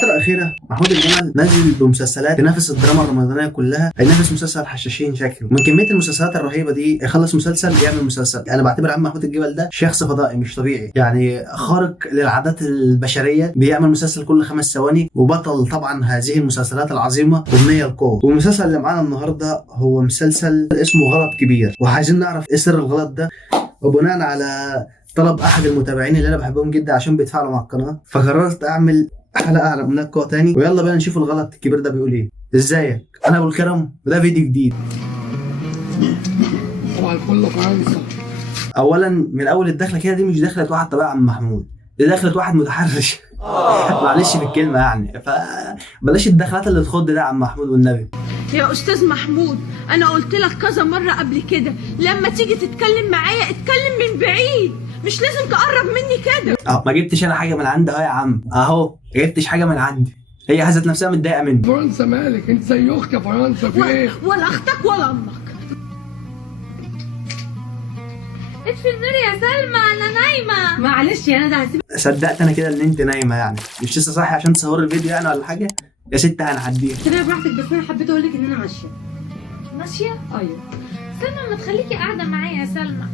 الفترة الأخيرة محمود الجمل نازل بمسلسلات تنافس الدراما الرمضانية كلها، هينافس مسلسل حشاشين شكله. من كمية المسلسلات الرهيبة دي يخلص مسلسل يعمل مسلسل. أنا بعتبر عم محمود الجمل ده شخص فضائي مش طبيعي، يعني خارق للعادات البشرية. بيعمل مسلسل كل 5 ثواني، وبطل طبعا هذه المسلسلات العظيمة أمنية القوة. والمسلسل اللي معانا النهاردة هو مسلسل اسمه غلط كبير، وعايزين نعرف إيه سر الغلط ده. وبناء على طلب احد المتابعين اللي انا بحبهم جدا عشان بيتفاعلوا مع القناه، فقررت اعمل حلقه على أمنية القوة تاني. ويلا بينا نشوف الغلط الكبير ده بيقول ايه. ازيك، انا ابو الكرم وده فيديو جديد. طبعا كله فرنسا. اولا من اول الدخله كده، دي مش دخله واحد تبع عم محمود، دي دخله واحد متحرش. معلش في الكلمه يعني، فبلاش الدخلات اللي تخض ده عم محمود والنبي. يا استاذ محمود، انا قلت لك كذا مره قبل كده لما تيجي تتكلم معايا اتكلم من بعيد، مش لازم تقرب مني كده. ما جبتش انا حاجه من عندي اهو يا عم، اهو ما جبتش حاجه من عندي. هي حاسه نفسها متضايقه مني. فرنسا مالك؟ انت زي اختي يا فرنسا، في ايه؟ ولا اختك ولا امك. اطفي النور يا سلمى، انا نايمه. معلش يا ندى هسيبك. صدقت انا كده ان انت نايمه، يعني مش لسه صاحيه عشان تصوري الفيديو يعني ولا حاجه؟ يا ست هنعديها كده براحتك، بس انا حبيت اقول لك ان انا ماشيه. ماشيه؟ ايوه سلمى ما تخليكي قاعده معايا يا سلمى.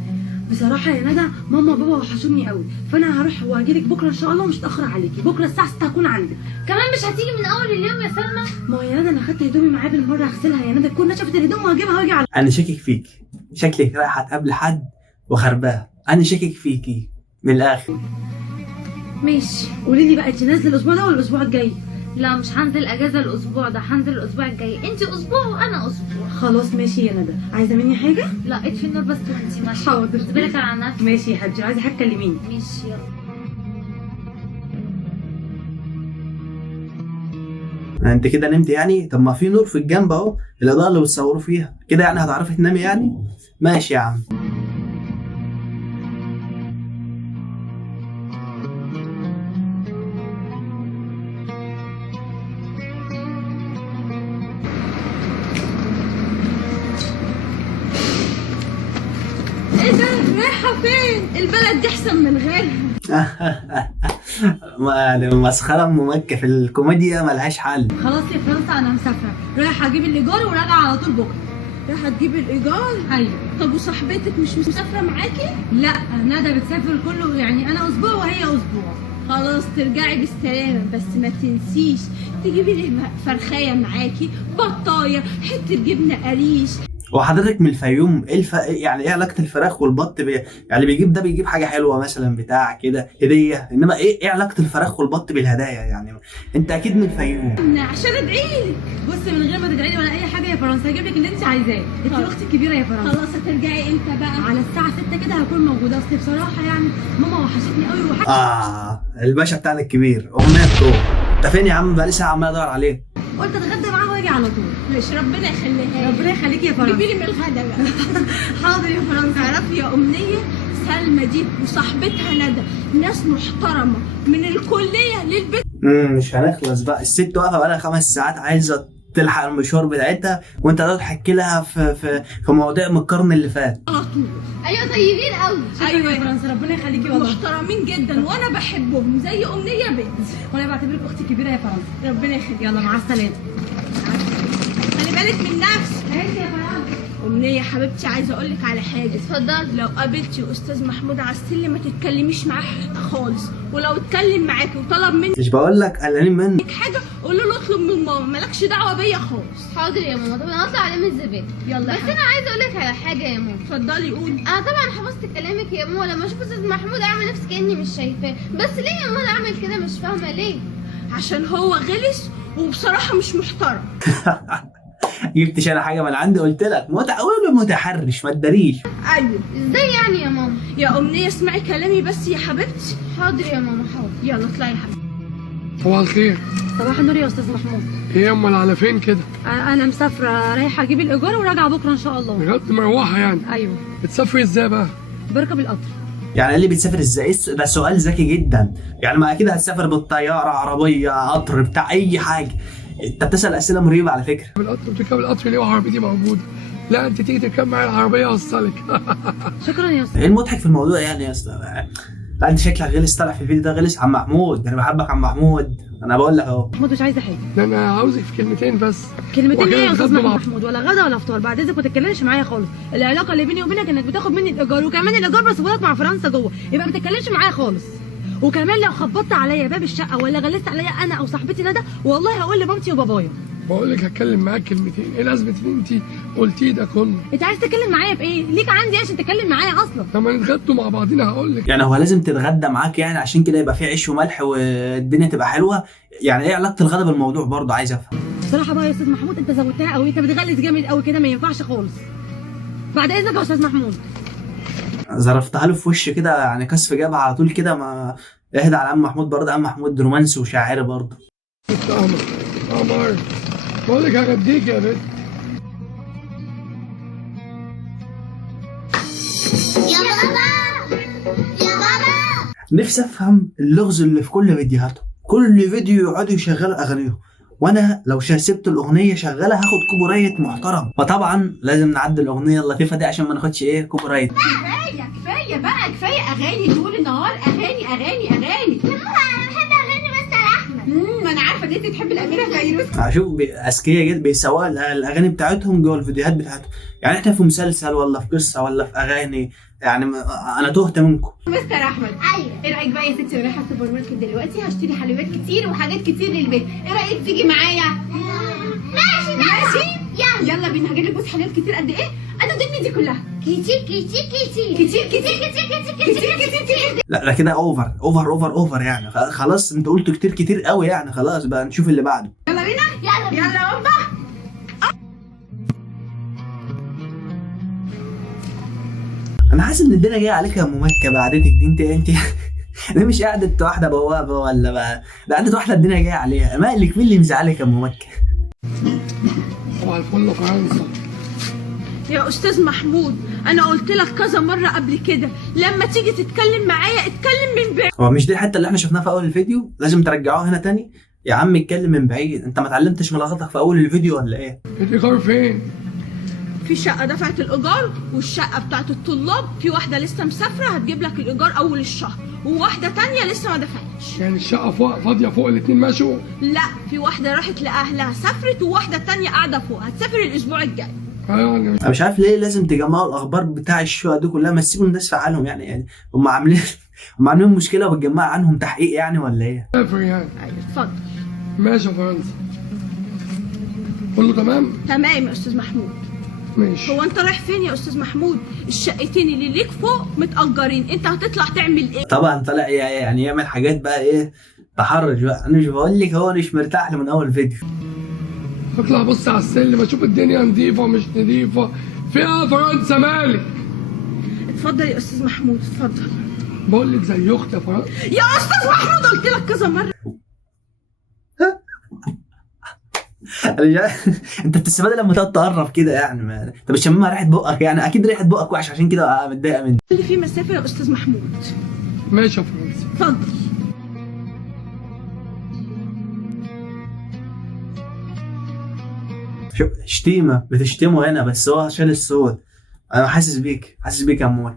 بصراحه يا ندى، ماما وبابا وحشوني قوي، فانا هروح واجيلك بكره ان شاء الله ومش هتاخر عليكي. بكره الساعه 6 هكون عندك. كمان مش هتيجي من اول اليوم يا سلمى؟ ما هو يا ندى انا خدت هدومي معايا بالمره اغسلها يا ندى، تكون نشفت الهدوم وهجيبها واجي على. انا شاكك فيك، شكلك رايحه تقابل حد وخرباها. انا شاكك فيكي من الاخر. ماشي. قولي لي بقى، انت نازله الاسبوع ده ولا الاسبوع الجاي؟ لا مش هنزل اجازه الاسبوع ده، هنزل الاسبوع الجاي. انت اسبوع وانا اسبوع. خلاص ماشي يا ندى. عايزه مني حاجه؟ لا اطفي النور بس وانتي ماشيه. حاضر. خدي بالك على نفسك. ماشي يا حبيبتي، عايزه حاجه كلميني. ماشي يلا. انت كده نمت يعني؟ طب ما في نور في الجنب اهو، الاضاءه اللي بتصوروا فيها كده، يعني هتعرفي تنامي يعني؟ ماشي يا عم. ايه ده؟ رايحه فين؟ البلد دي احسن من غيرها. يعني مسخره ممكه في الكوميديا ملهاش حل. خلاص يا فرنسا، انا مسافره، رايحه اجيب الايجار وراجعه على طول بكره. رايحه تجيب الايجار؟ ايوه. طب وصاحبتك مش مسافره معاكي؟ لا، ندى بتسافر كله، يعني انا اسبوع وهي اسبوع. خلاص ترجعي بالسلامه، بس ما تنسيش تجيبي لي فرخايه معاكي، بطايه، حته جبنه قريش. وحضرتك من الفيوم، يعني ايه علاقه الفراخ والبط يعني بيجيب ده، بيجيب حاجه حلوه مثلا بتاع كده هديه، انما ايه علاقه الفراخ والبط بالهدايا يعني؟ انت اكيد من الفيوم. عشان ادعيلك. بصي، من غير ما تدعي لي ولا اي حاجه يا فرنسا، هجيب لك اللي انت عايزاه. انت اختي الكبيره يا فرنسا. خلاص هترجعي امتى بقى؟ على الساعه 6 كده هكون موجوده. اصل بصراحه يعني ماما وحشتني قوي الباشا بتاعنا الكبير أمنية القوة. انت فين يا عم؟ بقالي ساعه عمال ادور عليك. قلت اتغدى معاه واجي على طول. مش ربنا يخليها. ربنا يخليكي يا فرنسا. جيبي لي من الغدا بقى. حاضر يا فرنسا. تعرفي يا أمنية، سلمى دي وصاحبتها ندى ناس محترمه من الكليه للبيت. مش هنخلص بقى. الست واقفه بقالها 5 ساعات عايزه تلحق المشوار بتاعتها، وانت هتقعد تحكي لها في مواضيع من القرن اللي فات. على طول. ايوه طيبين قوي. ايوه يا فرنسا، ربنا يخليكي والله. محترمين جدا وانا بحبهم زي أمنية بنت، وانا بعتبرك اختي الكبيره يا فرنسا. ربنا يخليكي. يلا مع السلامه. خلي بالك من نفسك. ماشي يا فرنسا. أمنية حبيبتي، عايزه اقول لك على حاجه. اتفضلي. لو قابلتي استاذ محمود على السلم ما تتكلميش معاه خالص، ولو اتكلم معاكي وطلب منك مش بقول لك قلقانين منك حاجه قولي له اطلب من ماما، مالكش دعوه بيا خالص. حاضر يا ماما. طب انا هطلع عليه من الزباله. يلا بس انا عايزه اقول لك على حاجه يا ماما. اتفضلي قولي. انا طبعا حفظت كلامك يا ماما، لما اشوف استاذ محمود اعمل نفسي كاني مش شايفاه. بس ليه يا ماما اعمل كده؟ مش فاهمه ليه. عشان هو غلس وبصراحه مش محترم. جبتش انا حاجه من عندي؟ قلت لك متحرش ما تداريش. ايوه. ازاي يعني يا ماما؟ يا أمنية اسمعي كلامي بس يا حبيبتي. حاضر يا ماما حاضر. يلا اطلعي يا حبيبتي. صباح الخير. صباح النور يا استاذ محمود. ايه امال على فين كده؟ انا مسافره، رايحه اجيب الايجار وراجعه بكره ان شاء الله. بجد مروحه يعني؟ ايوه. بتسافري ازاي بقى؟ بركب القطر. يعني اللي بتسافر ازاي؟ ده سؤال ذكي جدا. يعني ما اكيد هتسافر بالطياره، عربيه، قطر، بتاع اي حاجه. انت بتسال اسئله مريبه على فكره. بالقطر؟ بتركب القطر ليه وعربيتي موجوده؟ لا انت تيجي تركب معايا العربيه اوصلك. شكرا يا استاذ. ايه المضحك في الموضوع يعني يا اسطى؟ لا انت شكلك غلس، طالع في الفيديو ده غلس. عم محمود، انا بحبك عم محمود. انا بقول لك اهو. محمود مش عايزه حاجه. ده انا عاوزك في كلمتين بس. كلمتين ايه يا استاذ وكده محمود؟ ولا غدا ولا فطار، بعد اذنك ما تتكلمش معايا خالص. العلاقه اللي بيني وبينك انك بتاخد مني الايجار، وكمان الايجار بسيبهولك مع فرنسا جوه، يبقى ما تتكلمش معايا خالص. وكمان لو خبطت عليا باب الشقه ولا غلست عليا انا او صاحبتي ندى، والله هقول لمامتي وبابايا. بقول لك هتكلم معاك كلمتين، ايه لازمه اللي انت قلتيه ده كله؟ انت عايز تتكلم معايا بايه؟ ليك عندي ايه عشان تتكلم معايا اصلا؟ طب ما نتغدوا مع بعضينا هقول لك. يعني هو لازم تتغدى معاك يعني عشان كده يبقى في عيش وملح والدنيا تبقى حلوه؟ يعني ايه علاقه الغدا بالموضوع برضه؟ عايز افهم بصراحه بقى يا استاذ محمود انت زودتها قوي، انت بتغلس جامد قوي كده، ما ينفعش خالص. بعد اذنك يا استاذ محمود. ظرفتها له في وش كده يعني كسف جابها على طول كده. ما اهدى على عم محمود برضه، عم محمود رومانسي وشاعري برضه. قمر بقول لك هغديك يا بنت. يا بابا يا بابا. نفسي افهم اللغز اللي في كل فيديوهاتهم، كل فيديو يقعدوا يشغلوا اغانيهم، وانا لو سبت الاغنيه شغاله هاخد كوبي محترم. فطبعا لازم نعدي الاغنيه اللطيفه دي عشان ما ناخدش ايه كوبي. كفايه بقى، كفايه اغاني طول النهار، اغاني اغاني اغاني. انا بحب اغاني مستر احمد. ما انا عارفه ان انت تحبي الاميره فيروز. اشوف اذكياء جدا بيسووا الاغاني بتاعتهم جوه الفيديوهات بتاعتهم. يعني احنا في مسلسل ولا في قصه ولا في اغاني؟ يعني انا تهت منكم. مستر احمد ايوه. ايه رايك بقى يا ستي؟ انا رايحه السوبر ماركت دلوقتي، هشتري حلويات كتير وحاجات كتير للبيت، ايه رايك تيجي معايا؟ ماشي ماشي يلا يلا بينا. هجيب لك بص حلويات كتير قد ايه؟ قد الدنيا دي كلها. كتير كتير كتير كتير كتير كتير كتير. لا ده كده اوفر يعني. خلاص انت قلت كتير كتير قوي يعني. خلاص بقى نشوف اللي بعده. يلا بينا يلا يلا يا بابا. انا حاسس ان الدنيا جايه عليك يا ام مكه بعدتك دي. انت دي مش قعدة واحده بوابه ولا بقى، ده قعدة واحده الدنيا جايه عليها. مالك؟ مين اللي مزعلك يا ام مكه؟ طبعا الفل فرنسا. يا استاذ محمود انا قلت لك كذا مره قبل كده، لما تيجي تتكلم معايا اتكلم من بعيد. هو مش دي الحته اللي احنا شفناها في اول الفيديو؟ لازم ترجعوها هنا تاني يا عم. اتكلم من بعيد. انت ما اتعلمتش من غلطك في اول الفيديو ولا ايه؟ الايجار فين؟ في شقه دفعت الايجار، والشقه بتاعت الطلاب في واحده لسه مسافره هتجيب لك الايجار اول الشهر، وواحده تانية لسه ما دفعتش. يعني الشقه فاضيه فوق الاتنين ماشوا؟ لا في واحده راحت لاهلها سافرت، وواحده تانية قاعده فوق هتسافر الاسبوع الجاي. يعني انا مش عارف ليه لازم تجمعوا الاخبار بتاع الشقق دي كلها. ما تسيبوا الناس في حالهم يعني هم عاملين مشكله وبتجمع عنهم تحقيق يعني ولا ايه؟ سافر يعني. ايوه اتفضل. ماشي يا فرنسا. كله تمام؟ تمام يا استاذ محمود. ماشي. هو انت رايح فين يا استاذ محمود؟ الشقتين اللي ليك فوق متأجرين، انت هتطلع تعمل ايه؟ طبعا طلع يعني يعمل حاجات بقى ايه تحرج بقى. انا مش بقول لك هو مش مرتاح له من اول فيديو. اطلع بص على السلم اشوف الدنيا نظيفه مش نظيفه. فيها فرنسا مالك؟ اتفضل يا استاذ محمود اتفضل. بقول لك زي اختي يا فرنسا. يا استاذ محمود قلت لك كذا مره. انا مش عارف انت بتستفاد لما تقعد تقرب كده يعني. انت بتشمها ريحه بقك يعني. اكيد ريحه بقك وحشه عشان كده متضايقه مني. اللي فيه مسافه يا استاذ محمود. ماشي يا فرنسا. اتفضل. شوف شتيمه بتشتمه هنا بس هو عشان الصوت. انا حاسس بيك يا اموال.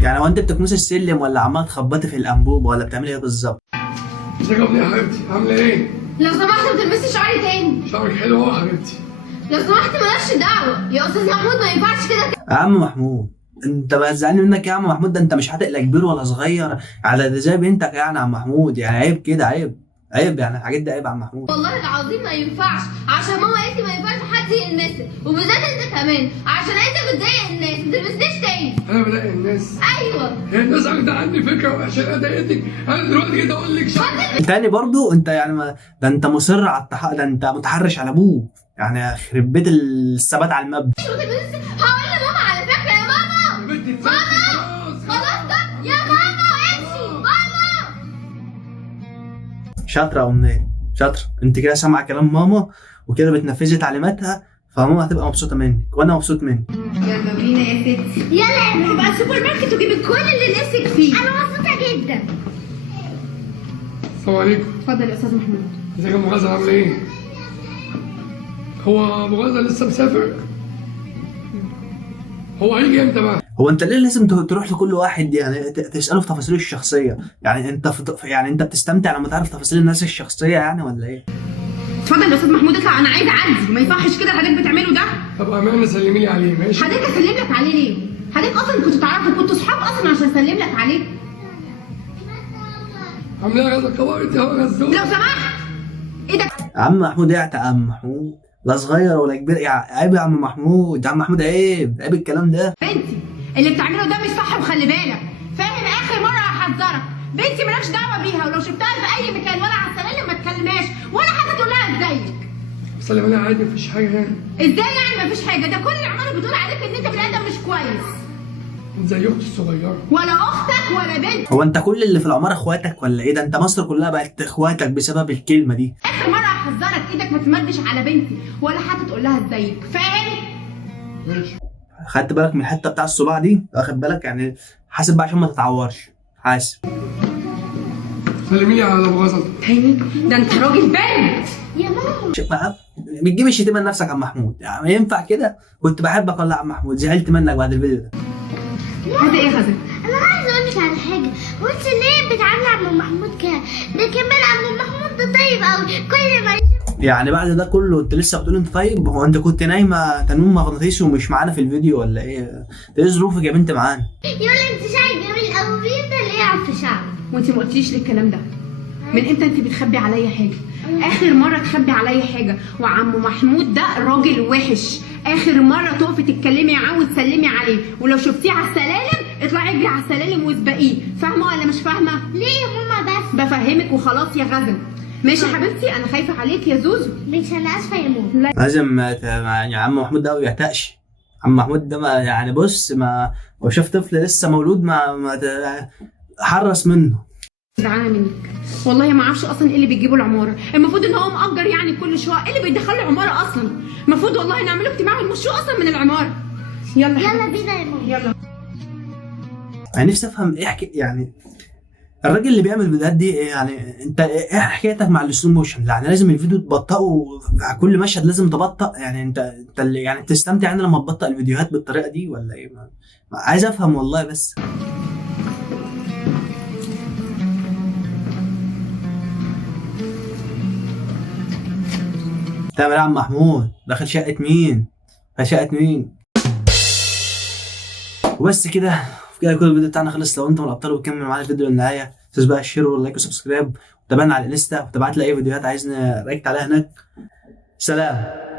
يعني هو انت بتكنسي السلم ولا عماله تخبطي في الانبوبه ولا بتعملي ايه بالظبط؟ ازيك يا ابني يا حبيبتي؟ عامله ايه؟ لو سمحت ما تلمسي شعري تاني. شعرك حلو اهو يا حبيبتي. لو سمحت مالكش دعوه يا استاذ محمود، ما ينفعش كده. يا عم محمود انت بقى زعلان منك يا عم محمود. ده انت مش هتقلق كبير ولا صغير على ده زي بنتك يعني يا عم محمود. يعني عيب كده، عيب يعني الحاجات دي عيب يا عم محمود. والله العظيم ما ينفعش، عشان ماما قالت لي ما ينفعش حد يلمسك، وبالذات انت كمان عشان انت بتضايق الناس. ما تلمسنيش تاني. انا بضايق الناس؟ ايوه. هي الناس عندها عندي فكره وحشه انا ضايقتك. انا دلوقتي كده اقول لك تاني برضو انت يعني ده انت مصر على ده انت متحرش على ابوه يعني. يخرب بيت الثبات على المبدأ. هقول لماما على فكره يا ماما. يا بنتي خلاص ده يا ماما امشي. ماما شاطره يا امنيه شاطره. انت كده سامعه كلام ماما وكده بتنفذي تعليماتها، فماما هتبقى مبسوطه منك وانا مبسوط منك. يلا بينا يا ستي. يلا نروح بقى السوبر ماركت وجيب كل اللي نفسك فيه. انا مبسوطه جدا. السلام عليكم. اتفضل يا استاذ محمود. ازيك يا ام غزل عامله ايه؟ هو ابو غزل لسه مسافر؟ هو هيجي امتى بقى؟ هو انت ليه لازم تروح لكل واحد يعني تساله في تفاصيله الشخصيه؟ يعني انت بتستمتع لما تعرف تفاصيل الناس الشخصيه يعني ولا ايه؟ اتفضل يا استاذ محمود اطلع، انا عايزه اعدي، ما يصحش كده اللي حضرتك بتعمله ده. طب امانه سلمي لي عليه ماشي. حضرتك اسلم لك عليه ليه؟ حضرتك اصلا كنتوا تعرفوا، كنتوا صحاب اصلا عشان اسلم لك عليه. عاملها غزه كبرت يا غزه. لو سمحت ايدك. عم محمود ايه يا عم محمود؟ لا صغير ولا كبير، عيب يا عم محمود، يا عم محمود عيب الكلام ده. بنتي اللي بتعمله ده مش صح وخلي بالك، فاهم؟ اخر مره هحذرك، بنتي مالكش دعوه بيها، ولو شفتها في اي مكان ولا على السلالم ما تكلمهاش ولا حتى تقول لها ازيك. سلم عليها عادي مفيش حاجه يعني. ازاي يعني مفيش حاجه؟ ده كل العماره بتقول عليك ان انت بني ادم مش كويس. زي اختي الصغيره. ولا اختك ولا بنت. هو انت كل اللي في العماره اخواتك ولا ايه؟ ده انت مصر كلها بقت اخواتك بسبب الكلمه دي. اخر مره هحذرك، ايدك ما تمدش على بنتي ولا حتى تقول لها ازيك، فاهم؟ ماشي. خدت بالك من الحته بتاع الصباع دي؟ واخد بالك يعني؟ حاسب بقى عشان ما تتعورش، حاسب. سلمي لي على ابو غزل. تاني؟ ده انت راجل بنت. يا ماما شوف بقى، بتجيب الشتيمه لنفسك يا عم محمود، يعني ينفع كده؟ كنت بحبك والله يا عم محمود، زعلت منك بعد الفيديو ده. هذا ايه غزل؟ انا عايزه اقول لك على حاجه، وانت ليه بتعاملي عم محمود كده؟ ده كمان عم محمود ده طيب قوي، كل ما يعني بعد ده كله انت لسه بتقول انت طيب؟ هو انت كنت نايمه تنويم مغناطيسي ومش معانا في الفيديو ولا ايه؟ ايه ظروفك يا بنت معانا؟ يقول انت شعرك جميل قوي، بيفضل يلعب في شعرك. وانت ما قلتيش ليه الكلام ده؟ من امتى انت بتخبي عليا حاجه؟ اخر مره تخبي عليا حاجه، وعم محمود ده راجل وحش، اخر مره تقفي تتكلمي معاه وتسلمي عليه، ولو شفتيه على السلالم اطلعي اجري على السلالم واسبقيه، فاهمه ولا مش فاهمه؟ ليه يا ماما بس؟ بفهمك وخلاص يا غزل. ماشي يا حبيبتي، انا خايفه عليك يا زوزو. مش انا اسفه يا ماما. لازم يعني عم محمود ده ما يعتقش. عم محمود ده ما يعني بص، ما هو شاف طفل لسه مولود ما حرص منه. زعلانه منك والله، ما اعرفش اصلا ايه اللي بيجيبوا العماره، المفروض ان هو مأجر يعني كل شويه، ايه اللي بيدخل العماره اصلا؟ المفروض والله نعمله اجتماع ونمشوه اصلا من العماره. يلا يلا بينا يا ماما. يلا. يعني نفسي افهم ايه يعني الراجل اللي بيعمل الفيديوهات دي إيه يعني؟ انت ايه حكايتك مع السلو موشن؟ يعني لازم الفيديو تبطئه على كل مشهد، لازم تبطئ يعني؟ انت اللي يعني تستمتع يعني لما تبطئ الفيديوهات بالطريقه دي ولا ايه؟ عايز افهم والله بس. تعمل ايه يا عم محمود؟ داخل شقه مين؟ شقه مين؟ وبس كده كل الفيديو بتاعنا خلص. لو انت من الابطال وكمل معانا الفيديو للنهايه، ما تنساش بقى الشير واللايك وسبسكرايب، وتابعنا على الانستا، وتابعت لي اي فيديوهات عايزني رياكت عليها هناك. سلام.